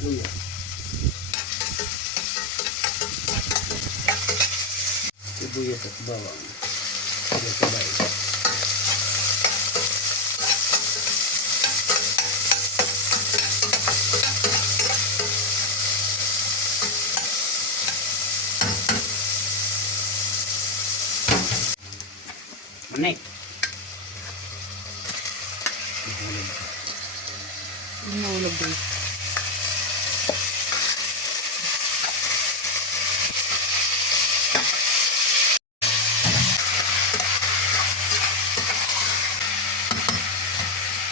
luya, sibuyas at bawang. Sabay. Manik. Mahulog din.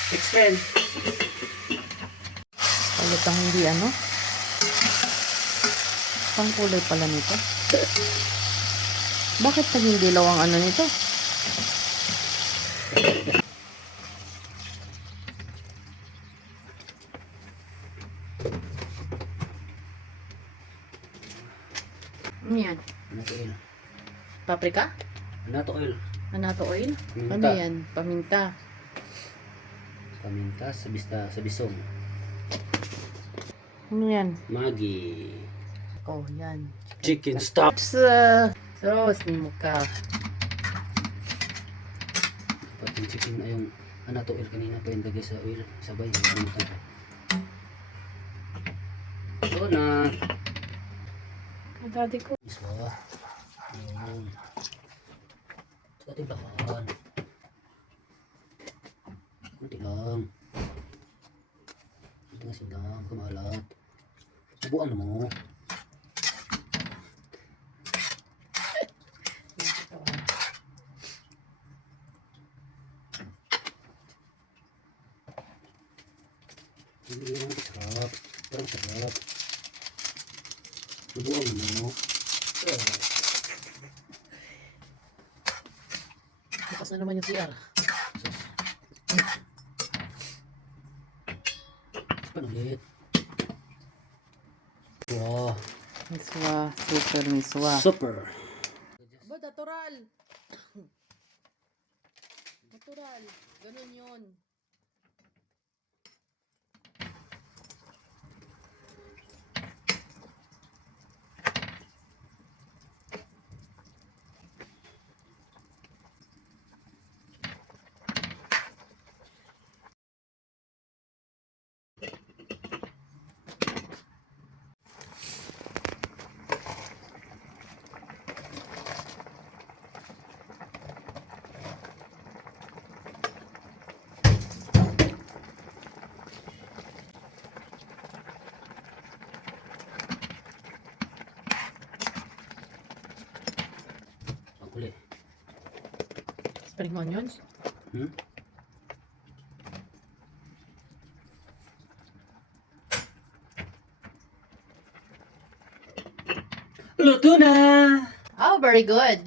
Extend. Palit ang hindi ano. Pang kulay pala nito. Bakit naging dilaw ang ano nito? Ano yan? Anato oil. Paprika? Anato oil. Anato oil? Paminta. Ano yan? Paminta. Paminta sa bisong. Ano yan? Maggi. Oh, yan. Chicken stock. Sauce ni Muka. Dapat yung chicken ay yung anato oil kanina pa yung lagay sa oil. Sabay. Ito na. Dati ko. Miswa. Yun. Saka timplahan. Kunti lang. Kunti nga silang kumalat. Subuan mo. Hindi lang sarap. Parang sarap. Subuan mo. Bukas na naman yung CR. Panulit. Wow. Miswa. Super miswa. Super. Ba, natural. Natural. Ganun yun. Uli. Spring onions. Luto na! Oh, very good.